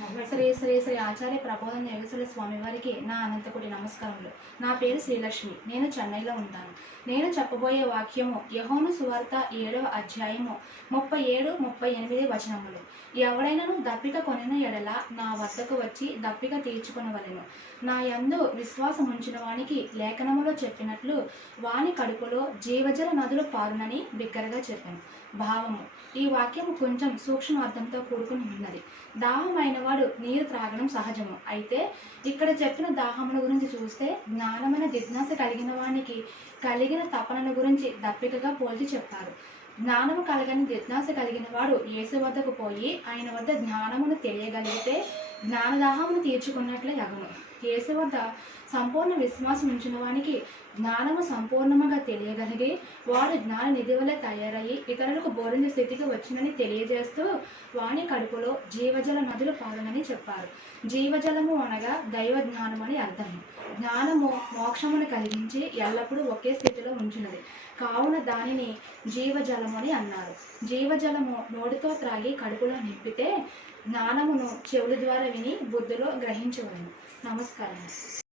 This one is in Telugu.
శ్రీ శ్రీ శ్రీ ఆచార్య ప్రబోధన యోగేశ్వర స్వామి వారికి నా అనంతకోటి నమస్కారములు. నా పేరు శ్రీలక్ష్మి. నేను చెన్నైలో ఉంటాను. నేను చెప్పబోయే వాక్యము యోహాను సువార్త 7వ అధ్యాయము 37-38 వచనములు. ఎవడైనను దప్పిక కొనిన ఎడల నా వద్దకు వచ్చి దప్పిక తీర్చుకొనవలెను. నా యందు విశ్వాసం ఉంచిన వానికి లేఖనములో చెప్పినట్లు వాని కడుపులో జీవజల నదులు పారునని బిగ్గరగా చెప్పాను. భావము: ఈ వాక్యము కొంచెం సూక్ష్మార్థంతో కూడుకుని ఉన్నది. దాహమైన వాడు నీరు త్రాగడం సహజము. అయితే ఇక్కడ చెప్పిన దాహమును గురించి చూస్తే జ్ఞానమైన జిజ్ఞాస కలిగిన వానికి కలిగిన తపనను గురించి దప్పికగా పోల్చి చెప్పారు. జ్ఞానము కలగని జిజ్ఞాస కలిగిన వాడు యేసు వద్దకు పోయి ఆయన వద్ద జ్ఞానమును తెలియగలిగితే జ్ఞానదాహమును తీర్చుకున్నట్లే యగును. యేసు వద్ద సంపూర్ణ విశ్వాసం ఉంచిన వానికి జ్ఞానము సంపూర్ణముగా తెలియగలిగి వాడు జ్ఞాన నిధి వలె తయారయ్యి ఇతరులకు బోధించే స్థితికి వచ్చినని తెలియజేస్తూ వాని కడుపులో జీవజల నదులు పారునని చెప్పారు. జీవజలము అనగా దైవ జ్ఞానం అని అర్థము. జ్ఞానము మోక్షమును కలిగించి ఎల్లప్పుడూ ఒకే స్థితిలో ఉంచున్నది కావున దానిని జీవజలము అని అన్నారు. జీవజలము నోటితో త్రాగి కడుపులో నింపితే జ్ఞానమును చెవుల ద్వారా విని బుద్ధిలో గ్రహించవలను. నమస్కారం.